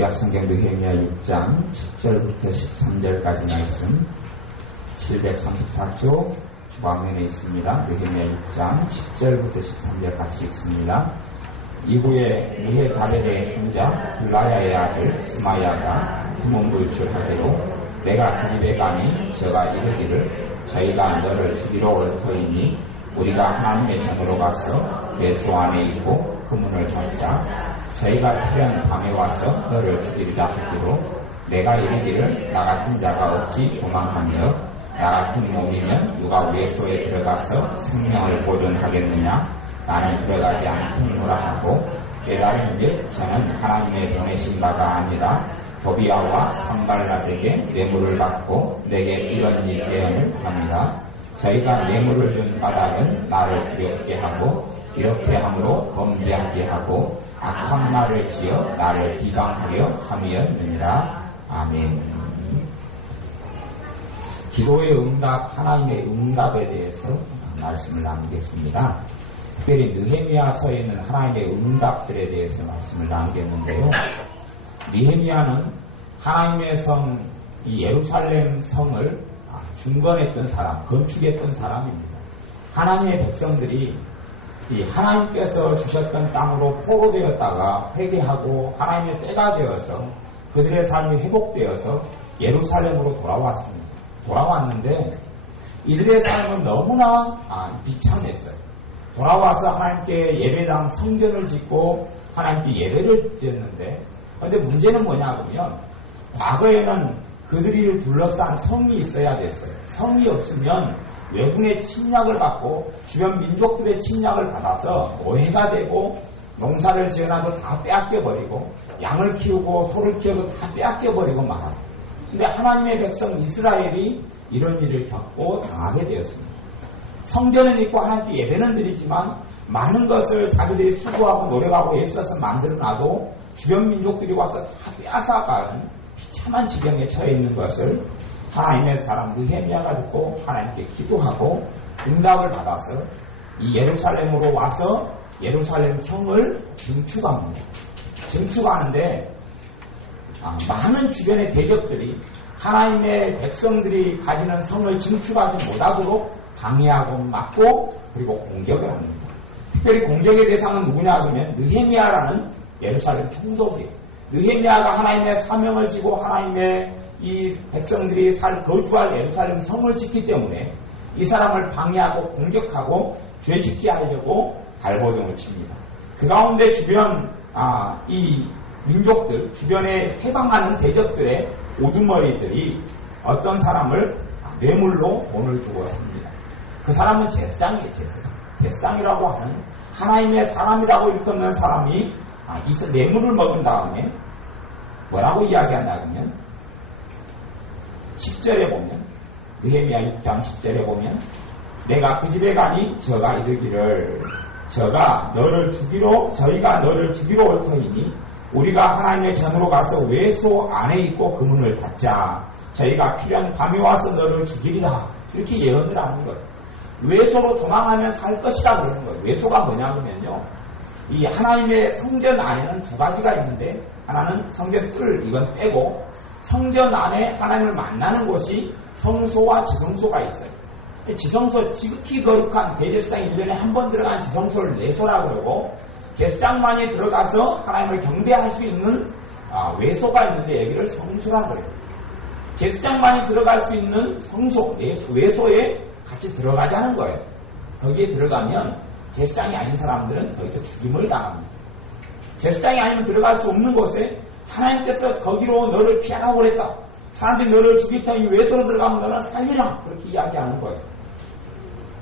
구약성경 느헤미야 6장 10절부터 13절까지 말씀 734쪽 주방면에 있습니다. 느헤미야 6장 10절부터 13절 같이 읽습니다. 이후에 느헤가벨의 손자 블라야의 아들 스마야가 구문불출하기로 내가 그 집에 가니 저가 이르기를 저희가 너를 죽이러 올 터이니 우리가 하나님의 전으로 가서 예수 안에 있고 그 문을 닫자. 저희가 필연 밤에 와서 너를 죽이리라 하기로 내가 이르기를 나 같은 자가 어찌 도망하며 나 같은 몸이면 누가 외소에 들어가서 생명을 보존하겠느냐. 나는 들어가지 않겠노라 하고 깨달은즉 저는 하나님의 보내신 바가 아니라 도비아와 산발랏에게 뇌물을 받고 내게 이런 예언을 합니다. 저희가 뇌물을 준 까닭은 나를 두렵게 하고 이렇게 함으로 범죄하게 하고 악한 말을 지어 나를 비방하려 함이었느니라. 아멘. 기도의 응답, 하나님의 응답에 대해서 말씀을 나누겠습니다. 특별히 느헤미야서에 있는 하나님의 응답들에 대해서 말씀을 나누겠는데요. 느헤미야는 하나님의 성, 이 예루살렘 성을 중건했던 사람, 건축했던 사람입니다. 하나님의 백성들이 이 하나님께서 주셨던 땅으로 포로되었다가 회개하고 하나님의 때가 되어서 그들의 삶이 회복되어서 예루살렘으로 돌아왔는데 이들의 삶은 너무나 비참했어요. 돌아와서 하나님께 예배당 성전을 짓고 하나님께 예배를 드렸는데 그런데 문제는 뭐냐 그러면 과거에는 그들을 둘러싼 성이 있어야 됐어요. 성이 없으면 외군의 침략을 받고 주변 민족들의 침략을 받아서 노예가 되고 농사를 지어놔도 다 빼앗겨버리고 양을 키우고 소를 키워도 다 빼앗겨버리고 말하고 근데 하나님의 백성 이스라엘이 이런 일을 겪고 당하게 되었습니다. 성전은 있고 하나님께 예배는 드리지만 많은 것을 자기들이 수고하고 노력하고 애써서 만들어놔도 주변 민족들이 와서 다 빼앗아가는 비참한 지경에 처해 있는 것을 하나님의 사람 느헤미야가 듣고 하나님께 기도하고 응답을 받아서 이 예루살렘으로 와서 예루살렘 성을 증축합니다. 증축하는데 많은 주변의 대적들이 하나님의 백성들이 가지는 성을 증축하지 못하도록 방해하고 막고 그리고 공격을 합니다. 특별히 공격의 대상은 누구냐 하면 느헤미야라는 예루살렘 총독이에요. 느헤미야가 하나님의 사명을 지고 하나님의 이 백성들이 거주할 예루살렘 성을 짓기 때문에 이 사람을 방해하고 공격하고 죄짓게 하려고 발버둥을 칩니다. 그 가운데 주변 이 민족들 주변에 해방하는 대적들의 오두머리들이 어떤 사람을 뇌물로 돈을 주고 삽니다. 그 사람은 제사장이에요. 제사장이라고 하는 하나님의 사람이라고 일컫는 사람이 뇌물을 먹은 다음에 뭐라고 이야기하냐 하면 10절에 보면 느헤미야 6장 10절에 보면 내가 그 집에 가니 저가 이르기를 저희가 너를 죽이러 올 터이니 우리가 하나님의 전으로 가서 외소 안에 있고 그 문을 닫자. 저희가 필요한 밤에 와서 너를 죽이리라. 이렇게 예언을 하는 거예요. 외소로 도망하면 살 것이다 그러는 거예요. 외소가 뭐냐면요. 이 하나님의 성전 안에는 두 가지가 있는데 하나는 성전 뜰 이건 빼고 성전 안에 하나님을 만나는 곳이 성소와 지성소가 있어요. 지성소 지극히 거룩한 대제사장이 1년에 한 번 들어간 지성소를 내소라 그러고 제사장만이 들어가서 하나님을 경배할 수 있는 외소가 있는데 여기를 성소라 그래요. 제사장만이 들어갈 수 있는 성소, 외소에 같이 들어가자는 거예요. 거기에 들어가면 제사장이 아닌 사람들은 거기서 죽임을 당합니다. 제사장이 아니면 들어갈 수 없는 곳에 하나님께서 거기로 너를 피하라고 그랬다. 사람들이 너를 죽일 테니 외소로 들어가면 너는 살리라. 그렇게 이야기하는 거예요.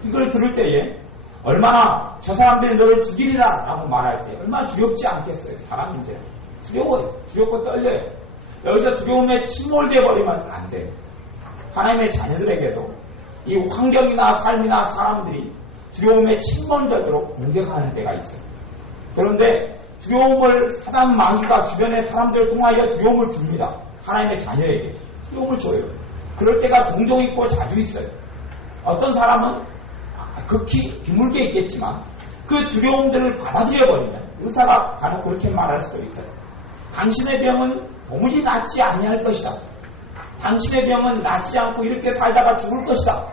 이걸 들을 때에 얼마나 저 사람들이 너를 죽이리라 라고 말할 때 얼마나 두렵지 않겠어요. 사람이 이제 두려워요. 두렵고 떨려요. 여기서 두려움에 침몰되어 버리면 안 돼요. 하나님의 자녀들에게도 이 환경이나 삶이나 사람들이 두려움에 침몰되도록 공격하는 때가 있어요. 그런데 두려움을 사단 마귀가 주변의 사람들을 통하여 두려움을 줍니다. 하나님의 자녀에게 두려움을 줘요. 그럴 때가 종종 있고 자주 있어요. 어떤 사람은 극히 드물게 있겠지만 그 두려움들을 받아들여버리면 의사가 간혹 그렇게 말할 수도 있어요. 당신의 병은 도무지 낫지 아니할 것이다. 당신의 병은 낫지 않고 이렇게 살다가 죽을 것이다.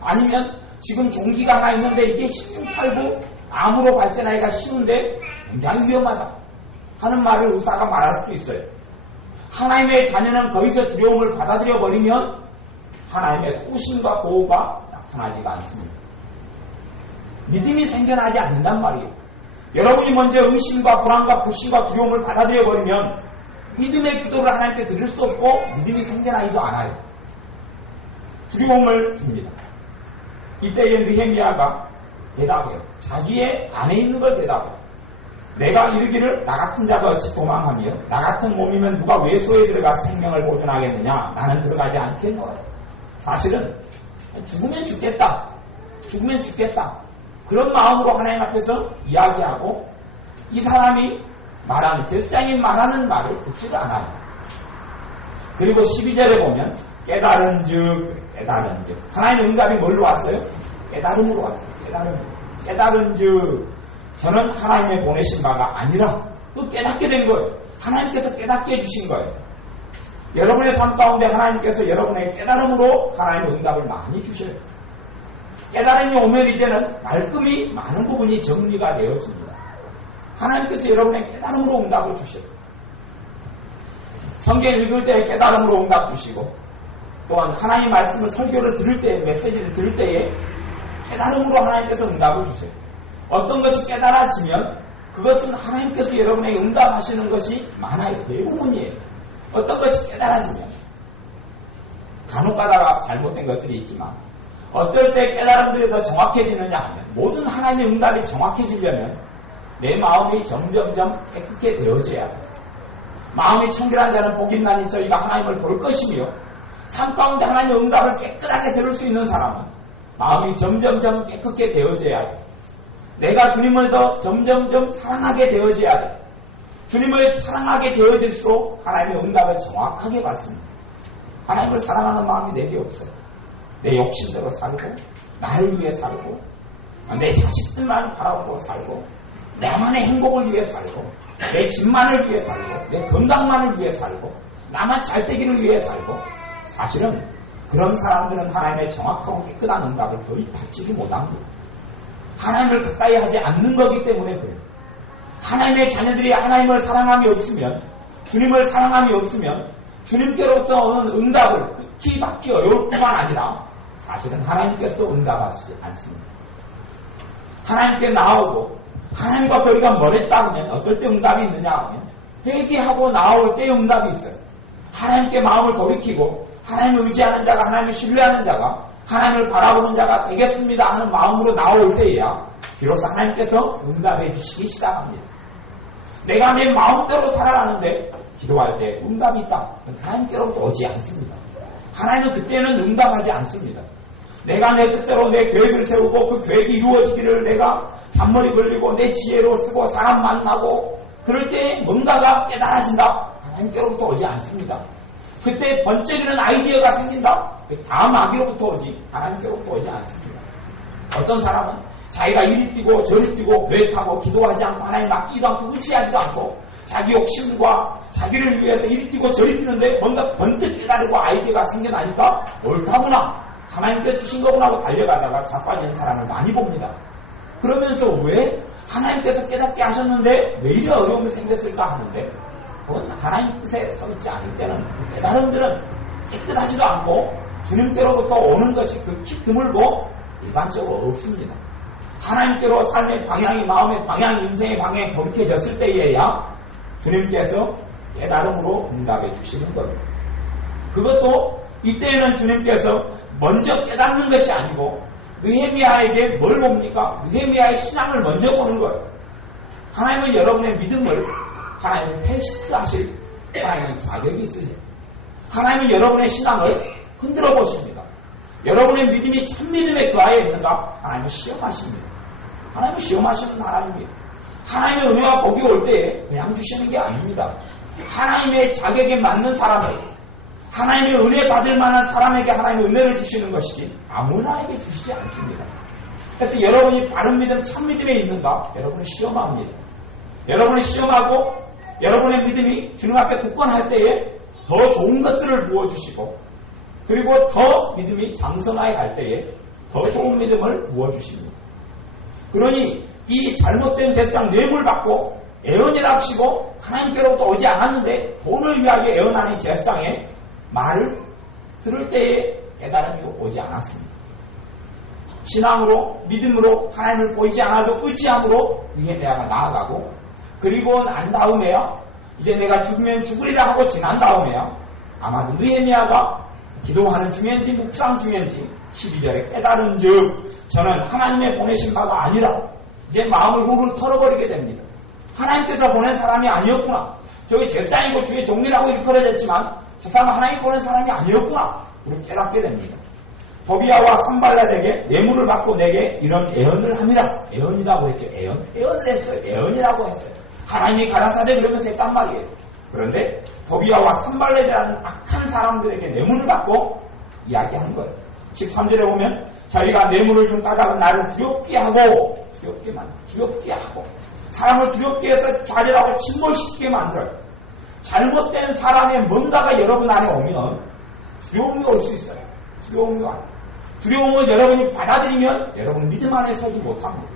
아니면 지금 종기가 하나 있는데 이게 10중 8구 암으로 발전하기가 쉬운데 굉장히 위험하다 하는 말을 의사가 말할 수도 있어요. 하나님의 자녀는 거기서 두려움을 받아들여 버리면 하나님의 꾸심과 보호가 나타나지가 않습니다. 믿음이 생겨나지 않는단 말이에요. 여러분이 먼저 의심과 불안과 불신과 두려움을 받아들여 버리면 믿음의 기도를 하나님께 드릴 수 없고 믿음이 생겨나지도 않아요. 두려움을 듭니다. 이때에 느헤미야가 대답해요. 자기의 안에 있는 걸 대답해요. 내가 이르기를 나 같은 자가 어찌 도망하며 나 같은 몸이면 누가 외소에 들어가 생명을 보존하겠느냐. 나는 들어가지 않겠노라. 사실은 죽으면 죽겠다. 죽으면 죽겠다. 그런 마음으로 하나님 앞에서 이야기하고 이 사람이 말하는 제사장이 말하는 말을 듣지도 않아요. 그리고 12절에 보면 깨달은즉 하나님의 응답이 뭘로 왔어요? 깨달음으로 왔어요. 깨달은즉 저는 하나님의 보내신 바가 아니라 또 깨닫게 된 거예요. 하나님께서 깨닫게 해주신 거예요. 여러분의 삶 가운데 하나님께서 여러분의 깨달음으로 하나님의 응답을 많이 주셔요. 깨달음이 오면 이제는 말끔히 많은 부분이 정리가 되어집니다. 하나님께서 여러분의 깨달음으로 응답을 주셔요. 성경 읽을 때 깨달음으로 응답 주시고 또한 하나님 말씀을 설교를 들을 때 메시지를 들을 때에 깨달음으로 하나님께서 응답을 주세요. 어떤 것이 깨달아지면 그것은 하나님께서 여러분에게 응답하시는 것이 많아요. 대부분이에요. 어떤 것이 깨달아지면 간혹 가다가 잘못된 것들이 있지만 어떨 때 깨달음들이 더 정확해지느냐 하면 모든 하나님의 응답이 정확해지려면 내 마음이 점점점 깨끗게 되어져야 돼요. 마음이 청결한 자는 복이 있나니 저희가 하나님을 볼 것이며 삶 가운데 하나님의 응답을 깨끗하게 들을 수 있는 사람은 마음이 점점점 깨끗게 되어져야 돼. 내가 주님을 더 점점점 사랑하게 되어져야 돼. 주님을 사랑하게 되어질수록 하나님의 응답을 정확하게 받습니다. 하나님을 사랑하는 마음이 내게 없어요. 내 욕심대로 살고 나를 위해 살고 내 자식들만 바라보고 살고 나만의 행복을 위해 살고 내 집만을 위해 살고 내 건강만을 위해 살고 나만 잘되기를 위해 살고 사실은 그런 사람들은 하나님의 정확하고 깨끗한 응답을 거의 받지를 못합니다. 하나님을 가까이 하지 않는 거기 때문에 그래요. 하나님의 자녀들이 하나님을 사랑함이 없으면 주님을 사랑함이 없으면 주님께로부터 오는 응답을 극히 받기 어려울 뿐만 아니라 사실은 하나님께서도 응답하시지 않습니다. 하나님께 나오고 하나님과 거리가 멀었다 하면 어떨 때 응답이 있느냐 하면 회개하고 나올 때 응답이 있어요. 하나님께 마음을 돌이키고 하나님을 의지하는 자가 하나님을 신뢰하는 자가 하나님을 바라보는 자가 되겠습니다 하는 마음으로 나올 때에야 비로소 하나님께서 응답해 주시기 시작합니다. 내가 내 마음대로 살아가는데 기도할 때 응답이 있다. 하나님께로부터 오지 않습니다. 하나님은 그때는 응답하지 않습니다. 내가 내 뜻대로 내 계획을 세우고 그 계획이 이루어지기를 내가 잔머리 걸리고 내 지혜로 쓰고 사람 만나고 그럴 때 뭔가가 깨달아진다. 하나님께로부터 오지 않습니다. 그때 번쩍이는 아이디어가 생긴다. 다 마귀로부터 오지 하나님께로부터 오지 않습니다. 어떤 사람은 자기가 이리 뛰고 저리 뛰고 계획하고 기도하지 않고 하나님 맡기지도 않고 의지하지도 않고 자기 욕심과 자기를 위해서 이리 뛰고 저리 뛰는데 뭔가 번뜩 깨달고 아이디어가 생겨나니까 옳다구나 하나님께 주신 거구나 하고 달려가다가 자빠지는 사람을 많이 봅니다. 그러면서 왜 하나님께서 깨닫게 하셨는데 왜 이리 어려움이 생겼을까 하는데 그건 하나님 뜻에 서 있지 않을 때는 그 깨달음들은 깨끗하지도 않고 주님께로부터 오는 것이 극히 드물고 일반적으로 없습니다. 하나님께로 삶의 방향이 마음의 방향이 인생의 방향이 돌이켜졌을 때에야 주님께서 깨달음으로 응답해 주시는 겁니다. 그것도 이때에는 주님께서 먼저 깨닫는 것이 아니고 느헤미야에게 뭘 봅니까? 느헤미야의 신앙을 먼저 보는 거예요. 하나님은 여러분의 믿음을 하나님은 테스트하실 하나님의 자격이 있으세요. 하나님은 여러분의 신앙을 흔들어 보십니다. 여러분의 믿음이 참 믿음에 그하에 있는가? 하나님은 시험하십니다. 하나님은 시험하시는 하나님입니다. 하나님의 은혜와 복이 올 때에 그냥 주시는 게 아닙니다. 하나님의 자격에 맞는 사람을 하나님의 은혜 받을 만한 사람에게 하나님의 은혜를 주시는 것이지 아무나에게 주시지 않습니다. 그래서 여러분이 바른 믿음, 참 믿음에 있는가? 여러분을 시험합니다. 여러분을 시험하고 여러분의 믿음이 주님 앞에 굳건할 때에 더 좋은 것들을 부어주시고, 그리고 더 믿음이 장성하게 갈 때에 더 좋은 믿음을 부어주십니다. 그러니 이 잘못된 제사장 뇌물 받고 애언이라 하시고 하나님께로부터 오지 않았는데 돈을 위하여 애언하는 제사장의 말을 들을 때에 깨달음이 오지 않았습니다. 신앙으로, 믿음으로 하나님을 보이지 않아도 의지함으로 느헤미야가 나아가고, 그리고 난 다음에요, 이제 내가 죽으면 죽으리라 하고 지난 다음에요, 아마도 느헤미야가 기도하는 중인지 묵상 중인지 12절에 깨달은 즉 저는 하나님의 보내신 바가 아니라 이제 마음을 훌훌 털어버리게 됩니다. 하나님께서 보낸 사람이 아니었구나. 저기 제사장이고 주의 종이라고 일컬어졌지만 저 사람은 하나님 보낸 사람이 아니었구나. 우리 깨닫게 됩니다. 도비야와 산발렛에게 뇌물을 받고 내게 이런 애언을 합니다. 애언이라고 했죠. 애언을 했어요. 애언이라고 했어요. 하나님이 가라사대 그러면서 했단 말이에요. 그런데 도비야와 산발렛이라는 악한 사람들에게 뇌물을 받고 이야기한 거예요. 13절에 보면 자기가 뇌물을 준 까닭은 나를 두렵게 하고, 두렵게 하고 사람을 두렵게 해서 좌절하고 침몰시키게 만들어요. 잘못된 사람의 뭔가가 여러분 안에 오면 두려움이 올 수 있어요. 두려움을 여러분이 받아들이면 여러분은 믿음 안에 서지 못합니다.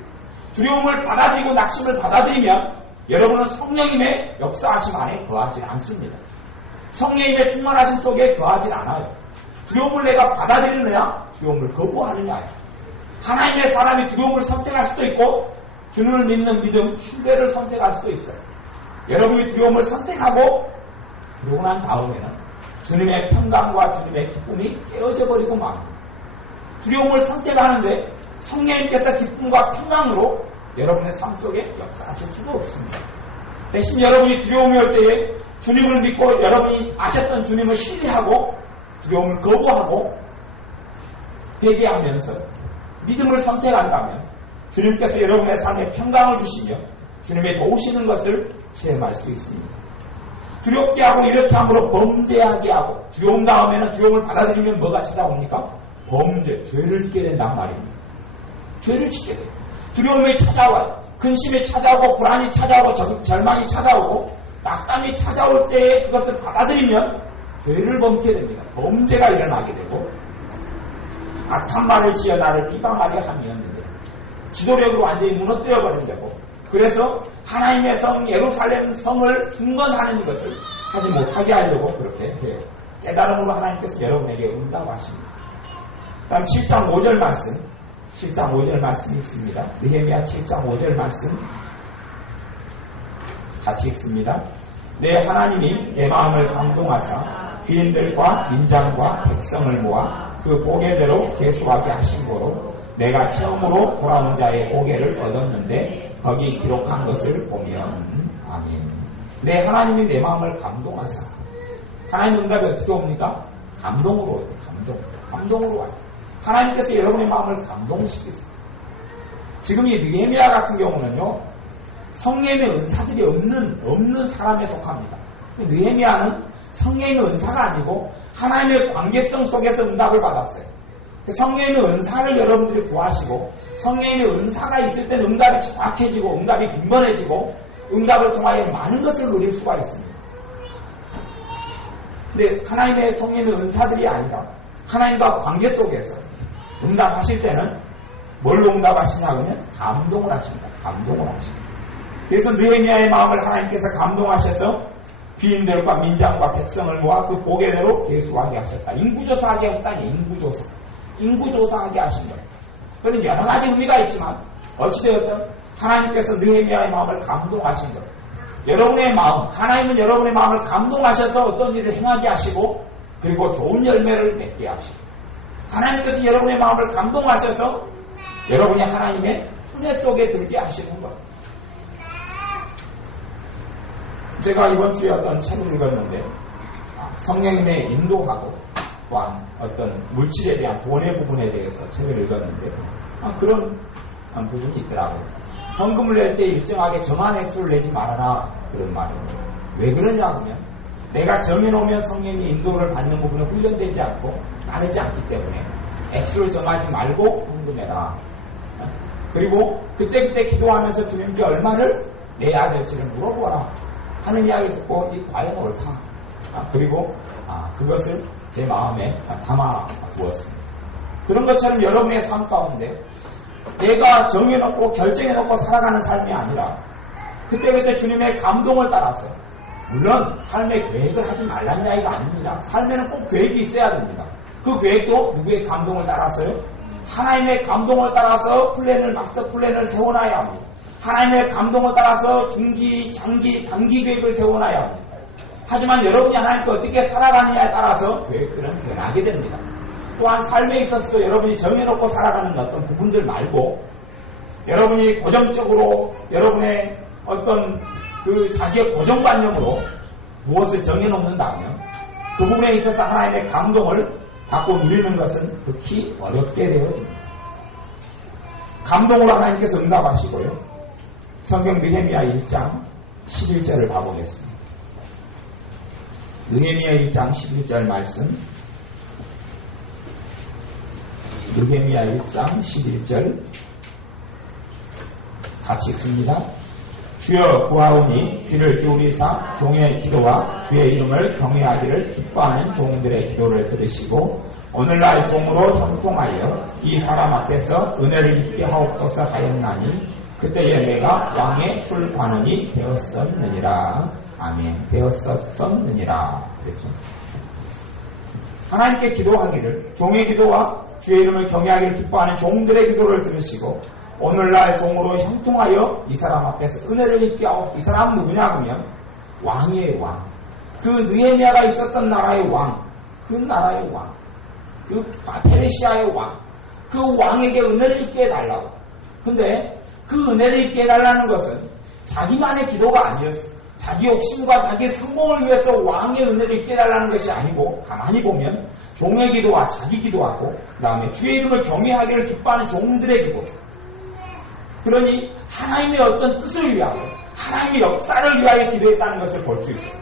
두려움을 받아들이고 낙심을 받아들이면 여러분은 성령님의 역사하심 안에 거하지 않습니다. 성령님의 충만하심 속에 거하지 않아요. 두려움을 내가 받아들이느냐, 두려움을 거부하느냐. 하나님의 사람이 두려움을 선택할 수도 있고 주님을 믿는 믿음, 신뢰를 선택할 수도 있어요. 여러분이 두려움을 선택하고 그러고 난 다음에는 주님의 평강과 주님의 기쁨이 깨어져 버리고 맙니다. 두려움을 선택하는데 성령님께서 기쁨과 평강으로 여러분의 삶 속에 역사하실 수도 없습니다. 대신 여러분이 두려움이 올 때에 주님을 믿고 여러분이 아셨던 주님을 신뢰하고 두려움을 거부하고 회개하면서 믿음을 선택한다면 주님께서 여러분의 삶에 평강을 주시며 주님의 도우시는 것을 체험할 수 있습니다. 두렵게 하고 이렇게 함으로 범죄하게 하고, 두려움 다음에는 두려움을 받아들이면 뭐가 찾아옵니까? 범죄, 죄를 짓게 된단 말입니다. 죄를 짓게 돼요. 두려움이 찾아와요. 근심이 찾아오고 불안이 찾아오고 절망이 찾아오고 낙담이 찾아올 때에 그것을 받아들이면 죄를 범게 됩니다. 범죄가 일어나게 되고, 악한 말을 지어 나를 비방하게 하면 지도력으로 완전히 무너뜨려버리는 되고, 그래서 하나님의 성 예루살렘 성을 중건하는 것을 하지 못하게 하려고 그렇게 해요. 깨달음으로 하나님께서 여러분에게 응답하십니다. 다음 7장 5절 말씀, 7장 5절 말씀이 있습니다. 느헤미야 7장 5절 말씀 같이 읽습니다. 내 하나님이 내 마음을 감동하사 귀인들과 민장과 백성을 모아 그 보게대로 계수하게 하신 거로 내가 처음으로 돌아온 자의 보게를 얻었는데 거기 기록한 것을 보면, 아멘. 내 하나님이 내 마음을 감동하사. 하나님 응답이 어떻게 옵니까? 감동으로 와요. 감동으로 와요. 하나님께서 여러분의 마음을 감동시키세요. 지금 이 느헤미야 같은 경우는요, 성령의 은사들이 없는 사람에 속합니다. 느헤미야는 성령의 은사가 아니고 하나님의 관계성 속에서 응답을 받았어요. 성령의 은사를 여러분들이 구하시고, 성령의 은사가 있을 때는 응답이 정확해지고 응답이 빈번해지고 응답을 통하여 많은 것을 누릴 수가 있습니다. 근데 하나님의 성령의 은사들이 아니라 하나님과 관계 속에서 응답하실 때는 뭘로 응답하시냐 하면 감동을 하십니다. 그래서 느헤미야의 마음을 하나님께서 감동하셔서 귀인들과 민장과 백성을 모아 그 보게대로 계수하게 하셨다. 인구조사하게 하셨다니, 인구조사하게 하신 거예요. 그런 여러 가지 의미가 있지만 어찌되었든 하나님께서 느헤미야의 마음을 감동하신 거예요. 여러분의 마음, 하나님은 여러분의 마음을 감동하셔서 어떤 일을 행하게 하시고, 그리고 좋은 열매를 맺게 하시고, 하나님께서 여러분의 마음을 감동하셔서 여러분이 하나님의 은혜 속에 들게 하시는 거예요. 제가 이번 주에 어떤 책을 읽었는데 성령님의 인도하고 또한 어떤 물질에 대한 돈의 부분에 대해서 책을 읽었는데 그런 부분이 있더라고요. 헌금을 낼 때 일정하게 정한 액수를 내지 말아라, 그런 말입니다. 왜 그러냐 하면 내가 정해놓으면 성령의 인도를 받는 부분은 훈련되지 않고 따르지 않기 때문에 액수를 정하지 말고 헌금해라. 그리고 그때그때 기도하면서 주님께 얼마를 내야 될지를 물어보라. 하는 이야기 듣고 이 과연 옳다. 그리고 그것을 제 마음에 담아 두었습니다. 그런 것처럼 여러분의 삶 가운데 내가 정해놓고 결정해놓고 살아가는 삶이 아니라 그때그때 주님의 감동을 따라서, 물론 삶의 계획을 하지 말라는 이야기가 아닙니다. 삶에는 꼭 계획이 있어야 됩니다. 그 계획도 누구의 감동을 따라서요? 하나님의 감동을 따라서 마스터 플랜을 세워놔야 합니다. 하나님의 감동을 따라서 중기, 장기, 단기 계획을 세워놔야 합니다. 하지만 여러분이 하나님께 어떻게 살아가느냐에 따라서 계획들은 변하게 됩니다. 또한 삶에 있어서도 여러분이 정해놓고 살아가는 어떤 부분들 말고 여러분이 고정적으로 여러분의 어떤 자기의 고정관념으로 무엇을 정해놓는다면 그 부분에 있어서 하나님의 감동을 받고 누리는 것은 극히 어렵게 되어집니다. 감동으로 하나님께서 응답하시고요. 성경 느헤미야 1장 11절을 봐보겠습니다. 느헤미야 1장 11절 말씀, 느헤미야 1장 11절 같이 읽습니다. 주여 구하오니 귀를 기울이사 종의 기도와 주의 이름을 경외하기를 기뻐하는 종들의 기도를 들으시고 오늘날 종으로 형통하여 이 사람 앞에서 은혜를 입게 하옵소서 하였나니 그때에 내가 왕의 술관원이 되었었느니라. 아멘. 되었었느니라. 그렇죠. 하나님께 기도하기를, 종의 기도와 주의 이름을 경외하기를 기뻐하는 종들의 기도를 들으시고 오늘날 종으로 형통하여 이 사람 앞에서 은혜를 입게 하옵소서. 이 사람은 누구냐 하면 왕이에요. 왕. 그 느헤미야가 있었던 나라의 왕, 그 나라의 왕, 그 페르시아의 왕, 그 왕에게 은혜를 입게 해달라고. 근데 그 은혜를 입게 해달라는 것은 자기만의 기도가 아니었어요. 자기 욕심과 자기의 성공을 위해서 왕의 은혜를 입게 해달라는 것이 아니고, 가만히 보면 종의 기도와 자기 기도하고 그 다음에 주의 이름을 경외하기를 기뻐하는 종들의 기도, 그러니 하나님의 어떤 뜻을 위하여, 하나님의 역사를 위하여 기도했다는 것을 볼 수 있어요.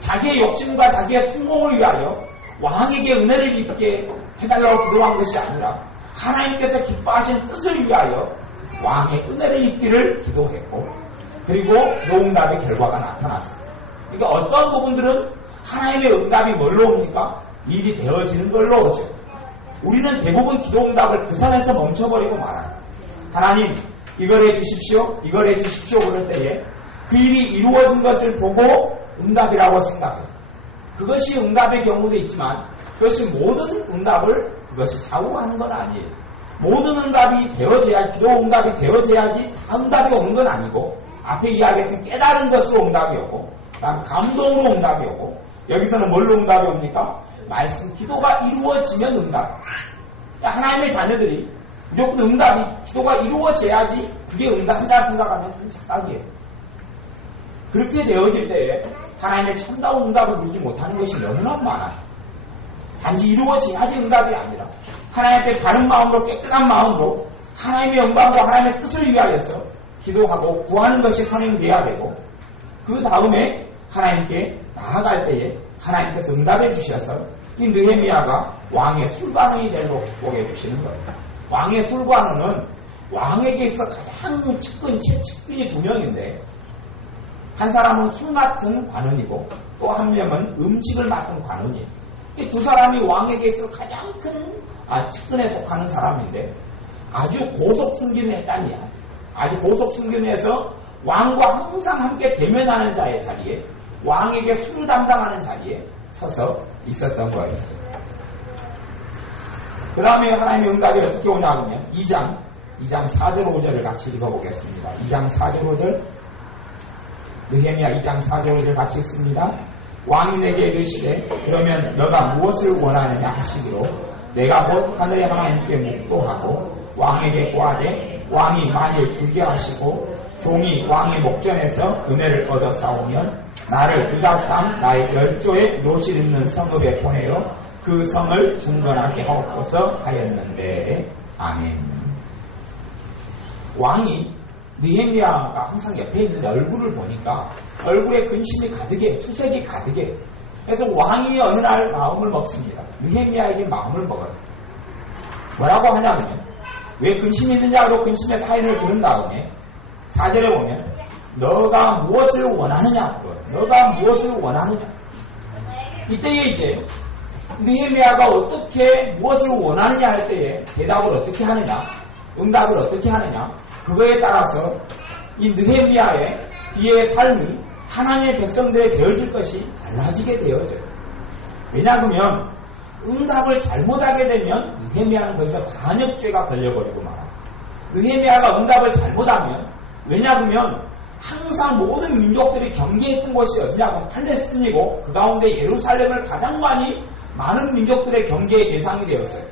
자기의 욕심과 자기의 성공을 위하여 왕에게 은혜를 입게 해달라고 기도한 것이 아니라 하나님께서 기뻐하신 뜻을 위하여 왕의 은혜를 입기를 기도했고, 그리고 기도 응답의 결과가 나타났습니다. 그러니까 어떤 부분들은 하나님의 응답이 뭘로 옵니까? 일이 되어지는 걸로 오죠. 우리는 대부분 기도 응답을 그 선에서 멈춰버리고 말아요. 하나님 이걸 해주십시오, 이걸 해주십시오 그럴 때에 그 일이 이루어진 것을 보고 응답이라고 생각해요. 그것이 응답의 경우도 있지만 그것이 모든 응답을 그것이 좌우하는 건 아니에요. 모든 응답이 되어져야지, 기도 응답이 되어져야지 다 응답이 오는 건 아니고, 앞에 이야기했던 깨달은 것으로 응답이 오고, 그다음 감동으로 응답이 오고, 여기서는 뭘로 응답이 옵니까? 말씀, 기도가 이루어지면 응답. 하나님의 자녀들이 무조건 응답이, 기도가 이루어져야지 그게 응답이다 생각하면 그건 착각이에요. 그렇게 되어질 때에 하나님의 참다운 응답을 누리지 못하는 것이 너무나 많아요. 단지 이루어져야지 응답이 아니라 하나님께 바른 마음으로, 깨끗한 마음으로 하나님의 영광과 하나님의 뜻을 위하여서 기도하고 구하는 것이 선행되어야 되고, 그 다음에 하나님께 나아갈 때에 하나님께서 응답해 주셔서 이 느헤미야가 왕의 술관원이 되도록 축복해 주시는 거예요. 왕의 술관원은 왕에게 있어 가장 측근이 두 명인데, 한 사람은 술 맡은 관원이고 또 한 명은 음식을 맡은 관원이에요. 이 두 사람이 왕에게 있어 가장 큰 측근에 속하는 사람인데, 아주 고속 승진을 했다는 이야기. 아주 고속 승진해서 왕과 항상 함께 대면하는 자의 자리에, 왕에게 술을 담당하는 자리에 서서 있었던 거예요. 그 다음에 하나님의 응답이 어떻게 오냐 하면 2장 4절 5절을 같이 읽어보겠습니다. 2장 4절 5절, 느헤미야 2장 4절 5절 같이 읽습니다. 왕이 내게 이르시되 그러면 너가 무엇을 원하느냐 하시기로 내가 곧 하늘의 하나님께 묵도하고 왕에게 구하되 왕이 만일 주게 하시고 종이 왕의 목전에서 은혜를 얻어 싸우면 나를 유다 땅 나의 열조의 요실 있는 성읍에 보내어 그 성을 중건하게 하옵소서 하였는데. 아멘. 왕이 느헤미야가 항상 옆에 있는 얼굴을 보니까 얼굴에 근심이 가득해, 수색이 가득해. 그래서 왕이 어느 날 마음을 먹습니다. 느헤미야에게 마음을 먹어요. 뭐라고 하냐면, 왜 근심이 있느냐고 근심의 사연을 들은 다음에 4절에 보면 너가 무엇을 원하느냐? 너가 무엇을 원하느냐? 이때에 이제 느헤미야가 어떻게 무엇을 원하느냐 할 때에 대답을 어떻게 하느냐, 응답을 어떻게 하느냐, 그거에 따라서 이 느헤미야의 뒤의 삶이 하나님의 백성들에 되어질 것이 달라지게 되어져요. 왜냐하면 응답을 잘못하게 되면 느헤미야는 거기서 반역죄가 걸려버리고 말아요. 느헤미야가 응답을 잘못하면, 왜냐하면 항상 모든 민족들이 경계했던 곳이 어디냐면 팔레스틴이고 그 가운데 예루살렘을 가장 많은 민족들의 경계의 대상이 되었어요.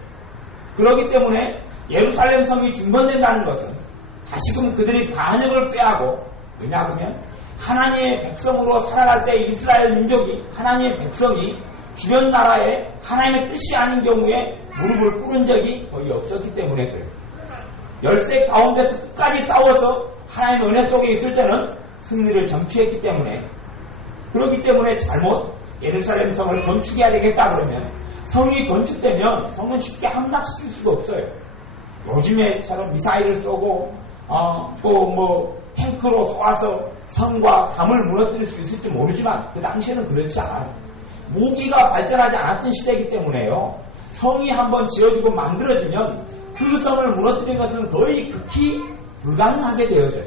그렇기 때문에 예루살렘 성이 중건된다는 것은 다시금 그들이 반역을 빼하고, 왜냐하면 하나님의 백성으로 살아갈 때 이스라엘 민족이, 하나님의 백성이 주변 나라에 하나님의 뜻이 아닌 경우에 무릎을 꿇은 적이 거의 없었기 때문에 그래요. 열세 가운데서 끝까지 싸워서 하나님의 은혜 속에 있을 때는 승리를 점취했기 때문에, 그렇기 때문에 잘못 예루살렘 성을 건축해야 되겠다 그러면 성이 건축되면 성은 쉽게 함락시킬 수가 없어요. 요즘에처럼 미사일을 쏘고 또 탱크로 쏘아서 성과 담을 무너뜨릴 수 있을지 모르지만 그 당시에는 그렇지 않아요. 무기가 발전하지 않았던 시대이기 때문에요. 성이 한번 지어지고 만들어지면 그 성을 무너뜨리는 것은 거의 극히 불가능하게 되어져요.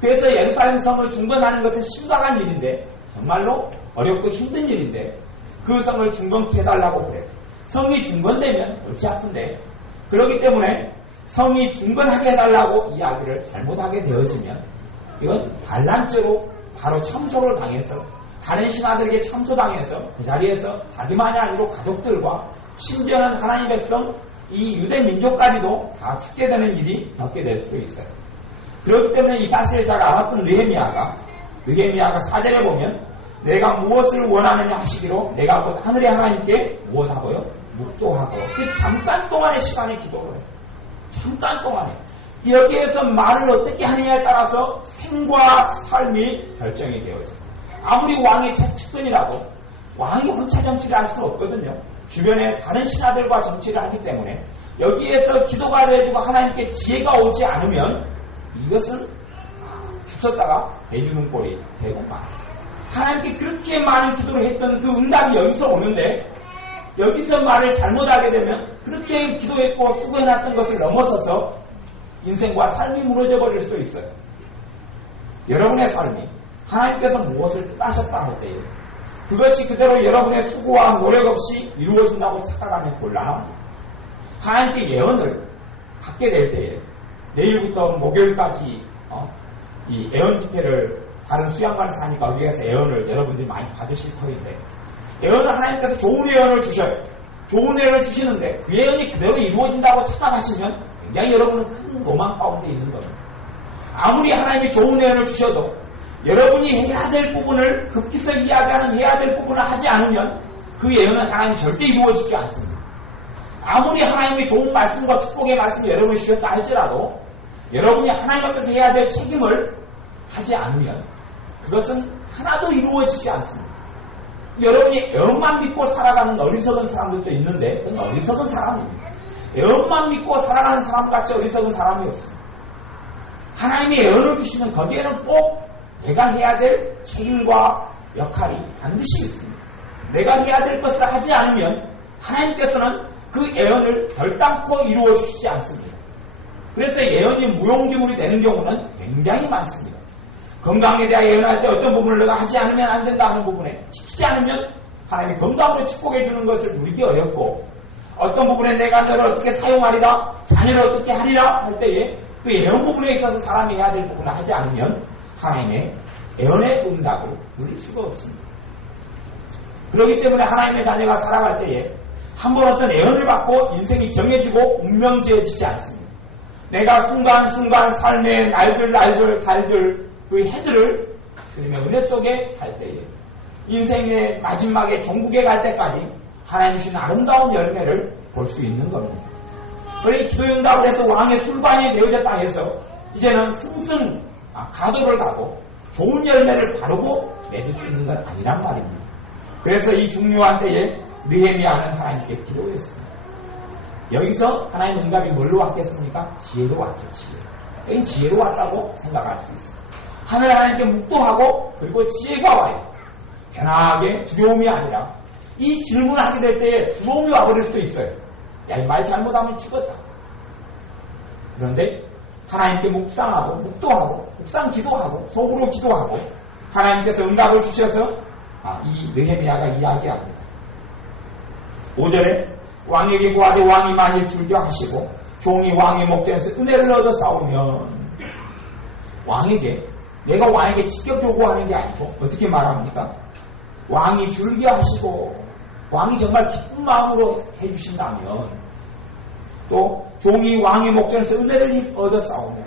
그래서 예루살렘 성을 중건하는 것은 심각한 일인데, 정말로 어렵고 힘든 일인데 그 성을 중건케 해달라고 그래요. 성이 중건되면 골치 아픈데, 그렇기 때문에 성이 중건하게 해달라고 이야기를 잘못하게 되어지면 이건 반란죄로 바로 참소를 당해서, 다른 신하들에게 참소당해서 그 자리에서 자기만이 아니고 가족들과 심지어는 하나님 백성 이 유대 민족까지도 다 죽게 되는 일이 겪게 될 수도 있어요. 그렇기 때문에 이 사실을 잘 알았던 느헤미야가 4절에 보면 내가 무엇을 원하느냐 하시기로 내가 곧 하늘의 하나님께 무엇하고요? 묵도하고, 그 잠깐 동안의 시간에 기도를 해요. 잠깐 동안에. 여기에서 말을 어떻게 하느냐에 따라서 생과 삶이 결정이 되어져요. 아무리 왕의 측근이라도 왕이 혼자 정치를 할 수는 없거든요. 주변에 다른 신하들과 정치를 하기 때문에 여기에서 기도가 되어지고 하나님께 지혜가 오지 않으면 이것은 죽었다가 대주는 꼴이 되고 말아요. 하나님께 그렇게 많은 기도를 했던 그 응답이 여기서 오는데, 여기서 말을 잘못하게 되면 그렇게 기도했고 수고해놨던 것을 넘어서서 인생과 삶이 무너져 버릴 수도 있어요. 여러분의 삶이 하나님께서 무엇을 뜻하셨다 할 때에 그것이 그대로 여러분의 수고와 노력 없이 이루어진다고 착각하면 곤란합니다. 하나님께 예언을 받게 될 때에, 내일부터 목요일까지 이 예언 집회를 다른 수양관에서 하니까 거기에서 예언을 여러분들이 많이 받으실 터인데, 예언을 하나님께서 좋은 예언을 주셔요. 좋은 예언을 주시는데 그 예언이 그대로 이루어진다고 착각하시면 굉장히 여러분은 큰 노망 가운데 있는 겁니다. 아무리 하나님이 좋은 예언을 주셔도 여러분이 해야 될 부분을, 급기서 이야기하는 해야 될 부분을 하지 않으면 그 예언은 하나님 절대 이루어지지 않습니다. 아무리 하나님의 좋은 말씀과 축복의 말씀을 여러분이 주셨다 할지라도 여러분이 하나님 앞에서 해야 될 책임을 하지 않으면 그것은 하나도 이루어지지 않습니다. 여러분이 예언만 믿고 살아가는 어리석은 사람들도 있는데 그건 어리석은 사람입니다. 예언만 믿고 살아가는 사람같이 어리석은 사람이 없습니다. 하나님이 예언을 주시면 거기에는 꼭 내가 해야 될 책임과 역할이 반드시 있습니다. 내가 해야 될 것을 하지 않으면 하나님께서는 그 예언을 결단코 이루어 주시지 않습니다. 그래서 예언이 무용지물이 되는 경우는 굉장히 많습니다. 건강에 대해 예언할 때 어떤 부분을 내가 하지 않으면 안 된다 하는 부분에 지키지 않으면 하나님이 건강으로 축복해 주는 것을 누리기 어렵고, 어떤 부분에 내가 너를 어떻게 사용하리라, 자녀를 어떻게 하리라 할 때에 그 예언 부분에 있어서 사람이 해야 될 부분을 하지 않으면 하나님의 예언의 응답을 누릴 수가 없습니다. 그렇기 때문에 하나님의 자녀가 살아갈 때에 한번 어떤 예언을 받고 인생이 정해지고 운명 지어지지 않습니다. 내가 순간순간 삶의 날들 달들 그 해들을 주님의 은혜 속에 살 때에 인생의 마지막에 종국에 갈 때까지 하나님 주신 아름다운 열매를 볼 수 있는 겁니다. 그러니 기도응답을 해서 왕의 술관이 되어졌다 해서 이제는 승승 가도를 가고 좋은 열매를 바르고 맺을 수 있는 건 아니란 말입니다. 그래서 이 중요한 때에 느헤미야는 하나님께 기도했습니다. 여기서 하나님 응답이 뭘로 왔겠습니까? 지혜로 왔죠. 지혜로 왔다고 생각할 수 있습니다. 하늘 하나님께 묵도하고 그리고 지혜가 와요. 편하게 두려움이 아니라 이 질문을 하게 될 때에 두려움이 와버릴 수도 있어요. 야, 이 말 잘못하면 죽었다. 그런데 하나님께 묵상하고 묵도하고 묵상 기도하고 속으로 기도하고 하나님께서 응답을 주셔서 이 느헤미야가 이야기합니다. 5절에 왕에게 구하되 왕이 만일 줄겨하시고 종이 왕의 목전에서 은혜를 얻어 싸우면 왕에게 내가 왕에게 직접 요구하는 게 아니고 어떻게 말합니까? 왕이 줄겨하시고 왕이 정말 기쁜 마음으로 해주신다면 또 종이 왕의 목전에서 은혜를 얻어 싸우면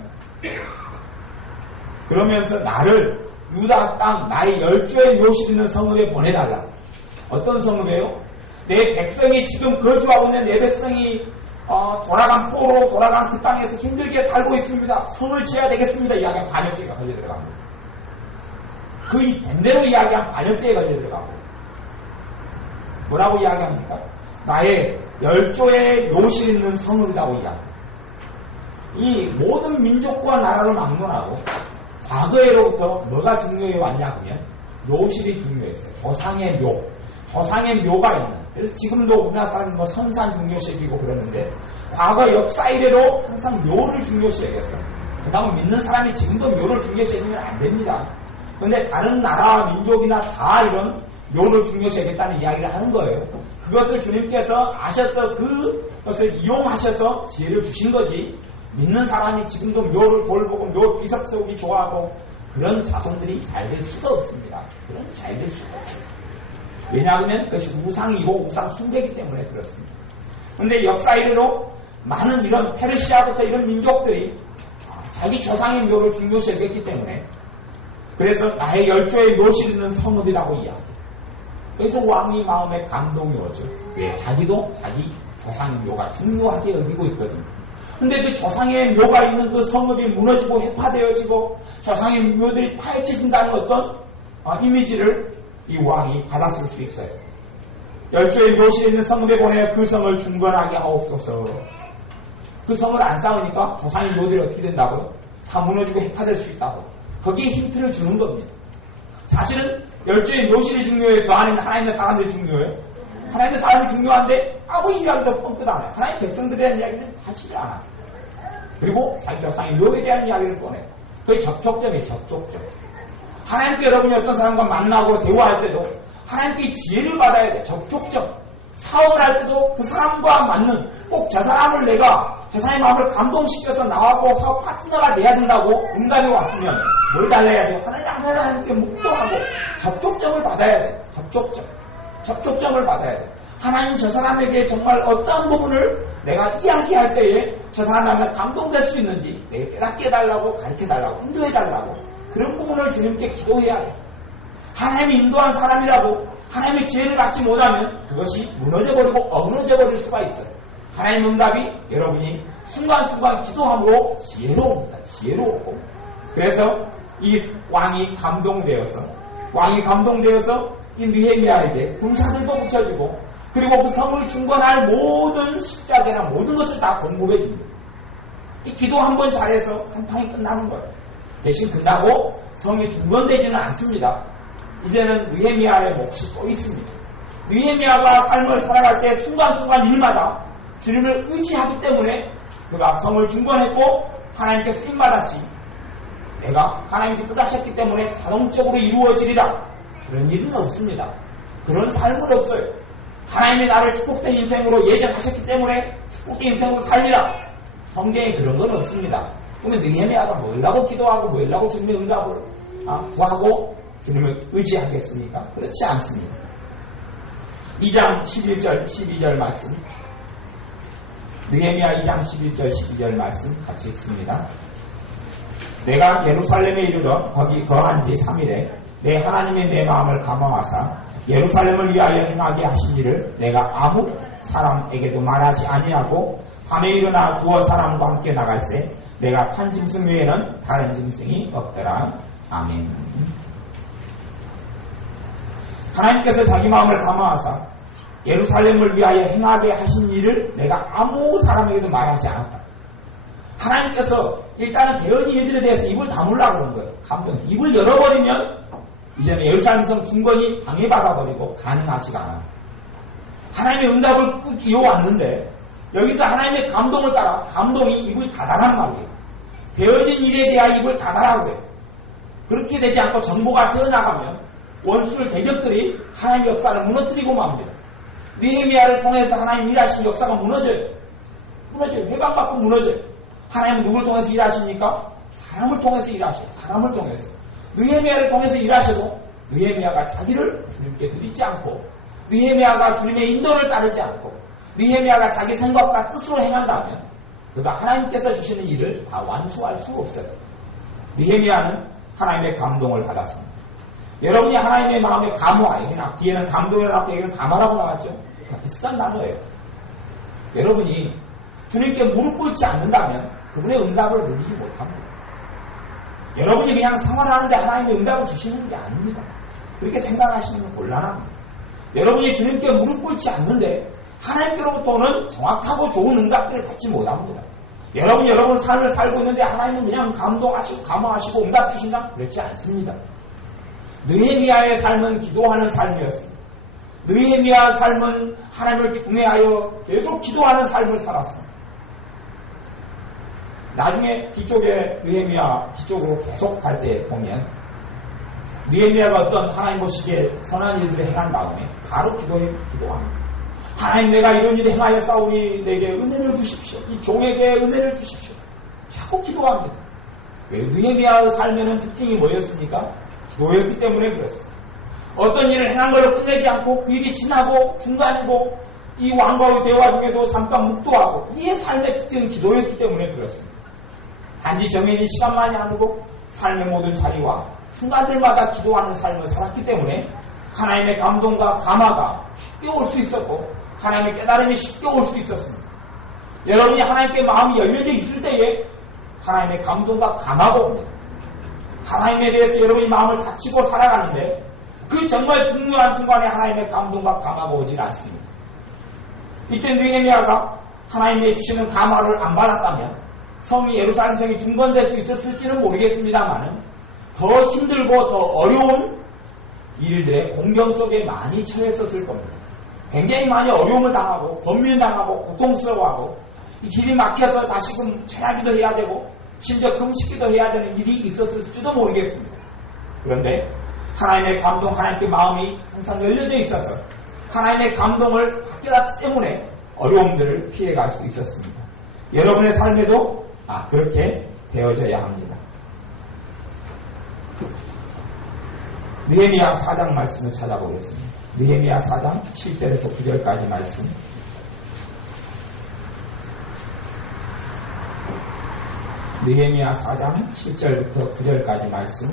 그러면서 나를 유다 땅 나의 열조의 묘실 있는 성읍에 보내달라. 어떤 성읍이에요? 내 백성이 지금 거주하고 있는 내 백성이 돌아간 포로 돌아간 그 땅에서 힘들게 살고 있습니다. 성을 지어야 되겠습니다. 이야기한 반역죄가 걸려 들어갑니다. 그 된대로 이야기한 반역죄에 걸려 들어가고 뭐라고 이야기합니까? 나의 열조의 묘실 있는 성읍이라고 이야기합니다. 이 모든 민족과 나라를 막론하고 과거에로부터 뭐가 중요해 왔냐 그러면 묘실이 중요했어요. 조상의 묘. 조상의 묘가 있는. 그래서 지금도 우리나라 사람이 뭐 선산 중요시하고 그러는데 과거 역사 이래로 항상 묘를 중요시하겠어요. 그다음에 믿는 사람이 지금도 묘를 중요시하면 안 됩니다. 그런데 다른 나라 민족이나 다 이런 묘를 중요시하겠다는 이야기를 하는 거예요. 그것을 주님께서 아셔서 그것을 이용하셔서 지혜를 주신 거지. 믿는 사람이 지금도 묘를 돌보고 묘 비석 세우기 좋아하고 그런 자손들이 잘 될 수가 없습니다. 그런 잘 될 수가 없어요. 왜냐하면 그것이 우상이고 우상 숭배이기 때문에 그렇습니다. 그런데 역사 이래로 많은 이런 페르시아부터 이런 민족들이 자기 조상의 묘를 중요시하겠기 때문에 그래서 나의 열조의 묘실 있는 성읍이라고 이야기해요. 그래서 왕이 마음에 감동이 오죠. 왜? 자기도 자기 조상의 묘가 중요하게 여기고 있거든요. 근데 그 조상의 묘가 있는 그 성읍이 무너지고 해파되어지고 조상의 묘들이 파헤쳐진다는 어떤 이미지를 이 왕이 받았을 수 있어요. 열조의 묘실에 있는 성읍에 보내 그 성을 중건하게 하옵소서. 그 성을 안 쌓으니까 조상의 묘들이 어떻게 된다고요? 다 무너지고 해파될 수 있다고. 거기에 힌트를 주는 겁니다. 사실은 열조의 묘실이 중요해요? 그 안에 하나님의 사람들이 중요해요? 하나님의 사람이 중요한데 아무 이야기도 뻥끗 안 해요. 하나님의 백성들에 대한 이야기는 하지 않아요. 그리고 자기 조상의 묘에 대한 이야기를 꺼내요. 그게 접촉점이에요. 접촉점. 하나님께 여러분이 어떤 사람과 만나고 대화할 때도 하나님께 지혜를 받아야 돼. 접촉점. 사업을 할 때도 그 사람과 맞는 꼭 저 사람을 내가 저 사람의 마음을 감동시켜서 나하고 사업 파트너가 돼야 된다고 응답이 왔으면 뭘 달라야 돼요? 하나님께 묵도하고 접촉점을 받아야 돼. 접촉점. 접촉점을 받아야 돼. 하나님 저 사람에게 정말 어떠한 부분을 내가 이야기할 때에 저 사람한테 감동될 수 있는지 내게 깨닫게 해달라고 가르쳐달라고 인도해달라고 그런 부분을 주님께 기도해야 돼. 하나님이 인도한 사람이라고 하나님의 지혜를 받지 못하면 그것이 무너져버리고 어그러져버릴 수가 있어요. 하나님 응답이 여러분이 순간순간 기도함으로 지혜로웁니다. 지혜로웠고 그래서 이 왕이 감동되어서 이 느헤미야에게 군사들도 붙여주고 그리고 그 성을 중건할 모든 십자계나 모든 것을 다 공급해 줍니다. 이 기도 한번 잘해서 한 탕이 끝나는 거예요. 대신 끝나고 성이 중건되지는 않습니다. 이제는 느헤미야의 몫이 또 있습니다. 느헤미야가 삶을 살아갈 때 순간순간 일마다 주님을 의지하기 때문에 그가 성을 중건했고 하나님께 쓰임받았지. 내가 하나님께 뜻하셨기 때문에 자동적으로 이루어지리라. 그런 일은 없습니다. 그런 삶은 없어요. 하나님이 나를 축복된 인생으로 예정하셨기 때문에 축복된 인생으로 살리라. 성경에 그런 건 없습니다. 그러면 느헤미야가 뭐라고 기도하고 뭐라고 주님의 응답을 구하고 주님을 의지하겠습니까? 그렇지 않습니다. 2장 11절 12절 말씀 느헤미야 2장 11절 12절 말씀 같이 읽습니다. 내가 예루살렘에 이르러 거기 거한 지 3일에 내 하나님의 내 마음을 감화하사 예루살렘을 위하여 행하게 하신 일을 내가 아무 사람에게도 말하지 아니하고 밤에 일어나 두어 사람과 함께 나갈새 내가 탄 짐승 외에는 다른 짐승이 없더라. 아멘. 하나님께서 자기 마음을 감화하사 예루살렘을 위하여 행하게 하신 일을 내가 아무 사람에게도 말하지 않았다. 하나님께서 일단은 되어진 일들에 대해서 입을 다물라고 그런 거예요. 감동. 입을 열어버리면 이제는 예루살렘성 중건이 방해받아버리고 가능하지가 않아요. 하나님의 응답을 꾹 이어왔는데 여기서 하나님의 감동을 따라 감동이 입을 닫아라는 말이에요. 되어진 일에 대한 입을 닫아라고 해요. 그렇게 되지 않고 정보가 새어나가면 원수를 대적들이 하나님의 역사를 무너뜨리고 맙니다. 느헤미야를 통해서 하나님 일하신 역사가 무너져요. 회방받고 무너져요. 하나님은 누굴 통해서 일하십니까? 사람을 통해서 일하셔요. 사람을 통해서. 느헤미야를 통해서 일하셔도 느헤미야가 자기를 주님께 드리지 않고 느헤미야가 주님의 인도를 따르지 않고 느헤미야가 자기 생각과 뜻으로 행한다면 그가 하나님께서 주시는 일을 다 완수할 수 없어요. 느헤미야는 하나님의 감동을 받았습니다. 여러분이 하나님의 마음에 감화, 여기는 뒤에는 감동이라고 여기는 감화라고 나왔죠. 다 비슷한 단어예요. 여러분이 주님께 무릎 꿇지 않는다면 그분의 응답을 누리지 못합니다. 여러분이 그냥 생활하는데 하나님의 응답을 주시는 게 아닙니다. 그렇게 생각하시는 건 곤란합니다. 여러분이 주님께 무릎 꿇지 않는데 하나님께로부터는 정확하고 좋은 응답들을 받지 못합니다. 여러분이 여러분 삶을 살고 있는데 하나님은 그냥 감동하시고 감화하시고 응답 주신다? 그렇지 않습니다. 느헤미야의 삶은 기도하는 삶이었습니다. 느헤미야의 삶은 하나님을 경외하여 계속 기도하는 삶을 살았습니다. 나중에 뒤쪽에 느헤미야 뒤쪽으로 계속 갈 때 보면 느헤미야가 어떤 하나님 보시기에 선한 일들을 행한 다음에 바로 기도합니다. 하나님 내가 이런 일을 행하여 싸우니 내게 은혜를 주십시오. 이 종에게 은혜를 주십시오. 자꾸 기도합니다. 느헤미야의 삶에는 특징이 뭐였습니까? 기도였기 때문에 그렇습니다. 어떤 일을 행한 것을 끝내지 않고 그 일이 지나고 중단이고 이 왕과의 대화 중에도 잠깐 묵도하고 이의 삶의 특징은 기도였기 때문에 그렇습니다. 단지 정해진 시간만이 아니고 삶의 모든 자리와 순간들마다 기도하는 삶을 살았기 때문에 하나님의 감동과 감화가 쉽게 올 수 있었고 하나님의 깨달음이 쉽게 올 수 있었습니다. 여러분이 하나님께 마음이 열려져 있을 때에 하나님의 감동과 감화가 옵니다. 하나님에 대해서 여러분이 마음을 닫히고 살아가는데 그 정말 중요한 순간에 하나님의 감동과 감화가 오질 않습니다. 이때 느헤미야가 하나님의 주시는 감화를 안 받았다면 성이 예루살렘 성이 중건될 수 있었을지는 모르겠습니다만 더 힘들고 더 어려운 일들의 공경 속에 많이 처했었을 겁니다. 굉장히 많이 어려움을 당하고 번민당하고 고통스러워하고 이 길이 막혀서 다시금 철야기도 해야 되고 심지어 금식기도 해야 되는 일이 있었을지도 모르겠습니다. 그런데 하나님의 감동, 하나님께 마음이 항상 열려져 있어서 하나님의 감동을 깨닫기 때문에 어려움들을 피해갈 수 있었습니다. 여러분의 삶에도 그렇게 되어져야 합니다. 느헤미야 4장 말씀을 찾아보겠습니다. 느헤미야 4장 7절에서 9절까지 말씀. 느헤미야 4장 7절부터 9절까지 말씀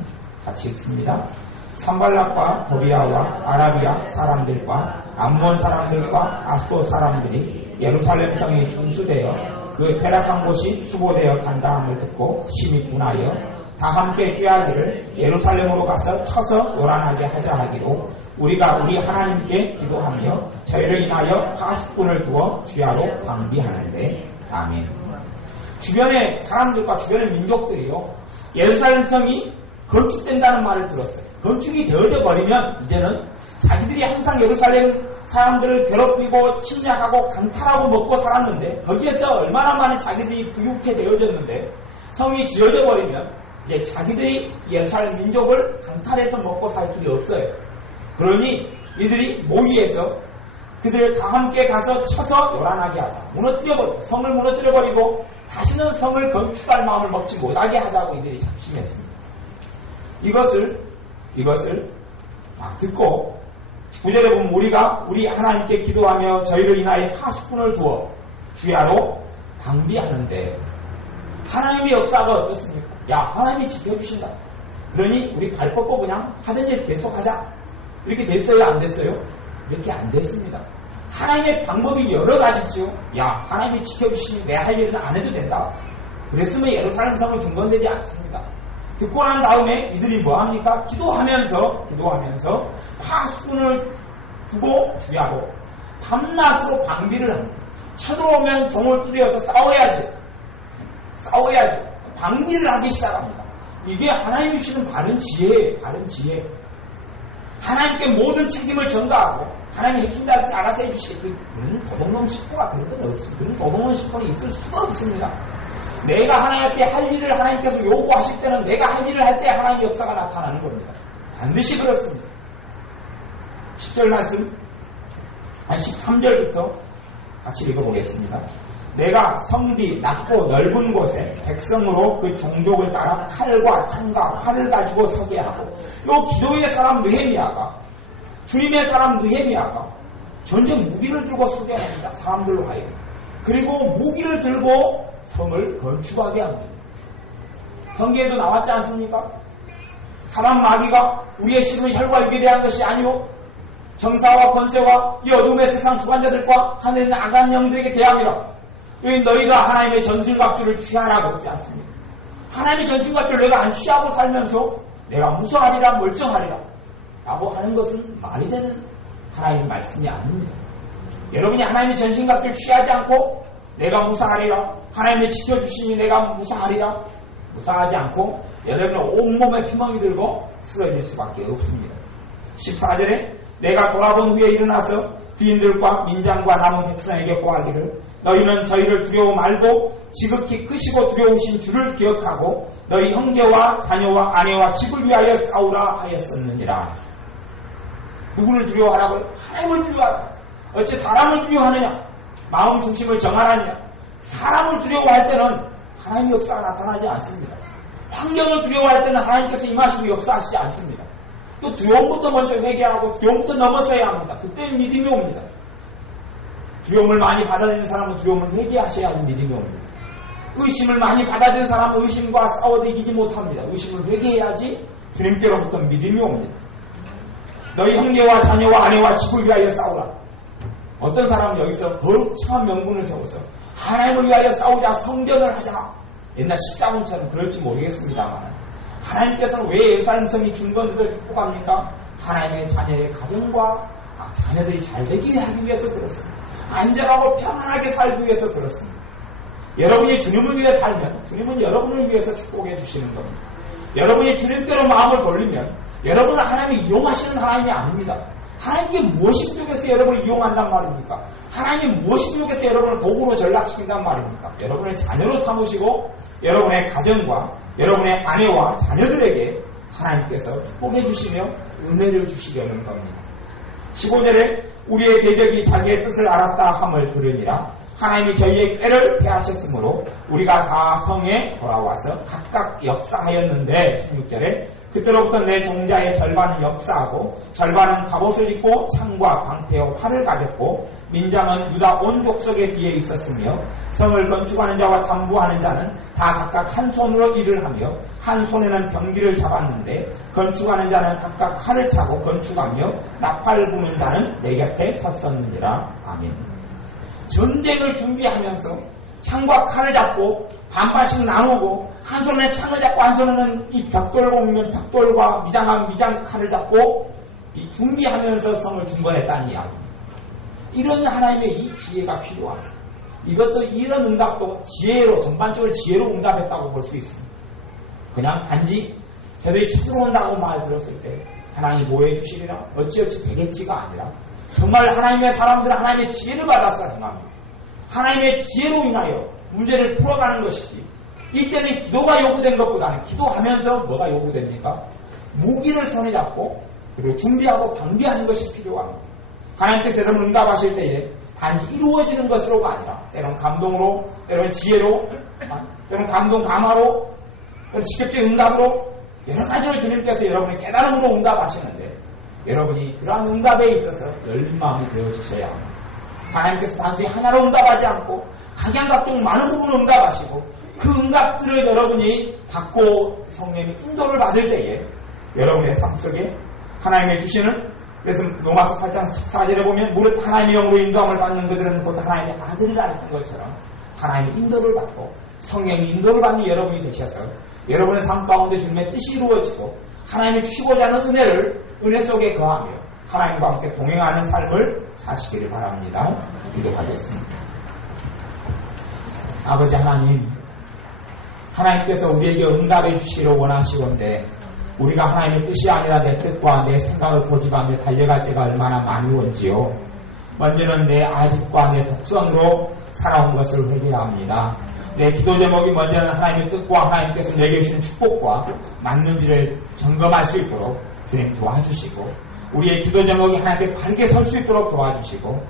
같이 읽습니다. 산발락과 도비아와 아라비아 사람들과 암몬 사람들과 아수어 사람들이 예루살렘 성에 중수되어 그 패락한 곳이 수보되어 간다함을 듣고 심히 분하여 다 함께 꾀하기를 예루살렘으로 가서 쳐서 요란하게 하자 하기로 우리가 우리 하나님께 기도하며 저희를 인하여 파수꾼을 두어 주야로 방비하는데 아멘. 주변의 사람들과 주변의 민족들이요 예루살렘 성이 건축된다는 말을 들었어요. 건축이 되어져 버리면 이제는 자기들이 항상 예루살렘 사람들을 괴롭히고 침략하고 강탈하고 먹고 살았는데 거기에서 얼마나 많은 자기들이 부유케 되어졌는데 성이 지어져 버리면 이제 자기들이 예루살렘 민족을 강탈해서 먹고 살 길이 없어요. 그러니 이들이 모의해서 그들을 다 함께 가서 쳐서 요란하게 하자. 무너뜨려버리고 성을 무너뜨려버리고 다시는 성을 건축할 마음을 먹지 못하게 하자고 이들이 작심했습니다. 이것을 듣고 9절에 보면 우리가 우리 하나님께 기도하며 저희를 인하여 파수꾼을 두어 주야로 방비하는데 하나님의 역사가 어떻습니까? 하나님이 지켜주신다. 그러니 우리 발 뻗고 그냥 하던 일 계속하자. 이렇게 됐어요? 안 됐어요? 이렇게 안 됐습니다. 하나님의 방법이 여러 가지죠. 하나님이 지켜주시니 내 할 일은 안 해도 된다. 그랬으면 예루살렘 성은 중건되지 않습니다. 듣고 난 다음에 이들이 뭐합니까? 기도하면서 파수꾼을 두고 주야로 밤낮으로 방비를 합니다. 쳐들어오면 종을 두드려서 싸워야지. 싸워야죠. 방비를 하기 시작합니다. 이게 하나님이 주시는 바른 지혜예요. 바른 지혜. 하나님께 모든 책임을 전가하고 하나님이 해준다 해서 알아서 해주시고 그런 도둑놈 식구가 그런 건 없습니다. 그런 도둑놈 식구는 있을 수가 없습니다. 내가 하나님 앞에 할 일을 하나님께서 요구하실 때는 내가 할 일을 할 때 하나님의 역사가 나타나는 겁니다. 반드시 그렇습니다. 10절 말씀 한 13절부터 같이 읽어보겠습니다. 내가 성디 낮고 넓은 곳에 백성으로 그 종족을 따라 칼과 창과 활을 가지고 서게 하고 요 기도의 사람 느헤미야가 주님의 사람 느헤미야가 전쟁 무기를 들고 서게 합니다. 사람들로 하여. 그리고 무기를 들고 성을 건축하게 합니다. 성경에도 나왔지 않습니까? 사람 마귀가 우리의 심은 혈과 육에 대한 것이 아니오 정사와 권세와 이 어둠의 세상 주관자들과 하늘에 있는 악한 영들에게 대함이라. 여기 너희가 하나님의 전술갑주를 취하라고 했지 않습니까? 하나님의 전술갑주를 내가 안 취하고 살면서 내가 무서워하리라 멀쩡하리라 라고 하는 것은 말이 되는 하나님의 말씀이 아닙니다. 여러분이 하나님의 전신갑주를 취하지 않고 내가 무사하리라 하나님이 지켜주시니 내가 무사하리라 무사하지 않고 여러분은 온몸에 피멍이 들고 쓰러질 수밖에 없습니다. 14절에 내가 돌아본 후에 일어나서 주인들과 민장과 남은 백성에게 고하기를 너희는 저희를 두려워 말고 지극히 크시고 두려우신 주를 기억하고 너희 형제와 자녀와 아내와 집을 위하여 싸우라 하였었느니라. 누구를 두려워하라고요? 하나님을 두려워하라. 어찌 사람을 두려워하느냐? 마음 중심을 정하라느냐? 사람을 두려워할 때는 하나님의 역사가 나타나지 않습니다. 환경을 두려워할 때는 하나님께서 임하시고 역사하시지 않습니다. 또 두려움부터 먼저 회개하고 두려움부터 넘어서야 합니다. 그때 믿음이 옵니다. 두려움을 많이 받아들이는 사람은 두려움을 회개하셔야 믿음이 옵니다. 의심을 많이 받아들이는 사람은 의심과 싸워도 이기지 못합니다. 의심을 회개해야지 주님께로부터 믿음이 옵니다. 너희 형제와 자녀와 아내와 집을 위하여 싸우라. 어떤 사람은 여기서 거룩한 명분을 세워서 하나님을 위하여 싸우자 성전을 하자. 옛날 십자군처럼 그럴지 모르겠습니다만 하나님께서는 왜 예루살렘 성이 중건들을 축복합니까? 하나님의 자녀의 가정과 자녀들이 잘 되게 하기 위해서 그렇습니다. 안전하고 평안하게 살기 위해서 그렇습니다. 여러분이 주님을 위해 살면 주님은 여러분을 위해서 축복해 주시는 겁니다. 여러분이 주님께로 마음을 돌리면 여러분은 하나님이 이용하시는 하나님이 아닙니다. 하나님께 무엇이 부족해서 여러분을 이용한단 말입니까? 하나님이 무엇이 부족해서 여러분을 도구로 전락시킨단 말입니까? 여러분을 자녀로 삼으시고 여러분의 가정과 여러분의 아내와 자녀들에게 하나님께서 축복해 주시며 은혜를 주시려는 겁니다. 15절에 우리의 대적이 자기의 뜻을 알았다 함을 들으니라. 하나님이 저희의 꾀를 패하셨으므로 우리가 다 성에 돌아와서 각각 역사하였는데 16절에 그때로부터 내 종자의 절반은 역사하고 절반은 갑옷을 입고 창과 방패와 활을 가졌고 민장은 유다 온 족속의 뒤에 있었으며 성을 건축하는 자와 탐부하는 자는 다 각각 한 손으로 일을 하며 한 손에는 병기를 잡았는데 건축하는 자는 각각 칼을 차고 건축하며 나팔 부는 자는 내 곁에 섰었느니라. 아멘. 전쟁을 준비하면서 창과 칼을 잡고 반반씩 나누고 한 손에 창을 잡고 한 손에는 이 벽돌과 있는 벽돌과 미장 칼을 잡고 이 준비하면서 성을 중건했다는 이야기입니다. 이런 하나님의 이 지혜가 필요합니다. 이것도 이런 응답도 지혜로 전반적으로 지혜로 응답했다고 볼 수 있습니다. 그냥 단지 저들이 쳐들어온다고 말 들었을 때 하나님이 뭐 해주시리라 어찌어찌 되겠지가 아니라 정말 하나님의 사람들은 하나님의 지혜를 받아서 행합니다. 하나님의 지혜로 인하여 문제를 풀어가는 것이지 이때는 기도가 요구된 것보다는 기도하면서 뭐가 요구됩니까? 무기를 손에 잡고 그리고 준비하고 방비하는 것이 필요합니다. 하나님께서 여러분 응답하실 때에 단지 이루어지는 것으로가 아니라 때로는 감동으로 때로는 지혜로 때로는 감동 감화로 때로는 직접적인 응답으로 여러 가지로 주님께서 여러분의 깨달음으로 응답하시는데 여러분이 그러한 응답에 있어서 열린 마음이 되어주셔야 합니다. 하나님께서 단순히 하나로 응답하지 않고 각양각종 많은 부분을 응답하시고 그 응답들을 여러분이 받고 성령의 인도를 받을 때에 여러분의 삶 속에 하나님의 주시는 그래서 로마서 8장 14절에 보면 무릇 하나님의 영으로 인도함을 받는 그들은 곧 하나님의 아들이라 했던 것처럼 하나님의 인도를 받고 성령의 인도를 받는 여러분이 되셔서 여러분의 삶 가운데 주님의 뜻이 이루어지고 하나님이 주시고자 하는 은혜를 은혜 속에 거하며 하나님과 함께 동행하는 삶을 사시기를 바랍니다. 기도하겠습니다. 아버지 하나님, 하나님께서 우리에게 응답해 주시기를 원하시건대 우리가 하나님의 뜻이 아니라 내 뜻과 내 생각을 고집하며 달려갈 때가 얼마나 많이 온지요. 먼저는 내 아집과 내 독선으로 살아온 것을 회개합니다. 내 기도 제목이 먼저는 하나님의 뜻과 하나님께서 내게 주신 축복과 맞는지를 점검할 수 있도록 주님 도와주시고, 우리의 기도 제목이 하나님께 바르게 설 수 있도록 도와주시고,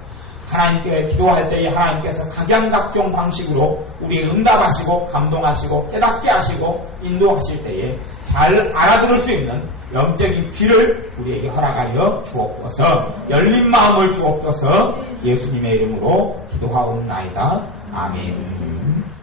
하나님께 기도할 때에 하나님께서 각양각종 방식으로 우리의 응답하시고 감동하시고 깨닫게 하시고 인도하실 때에 잘 알아들을 수 있는 영적인 귀를 우리에게 허락하여 주옵소서. 열린 마음을 주옵소서. 예수님의 이름으로 기도하옵나이다. 아멘.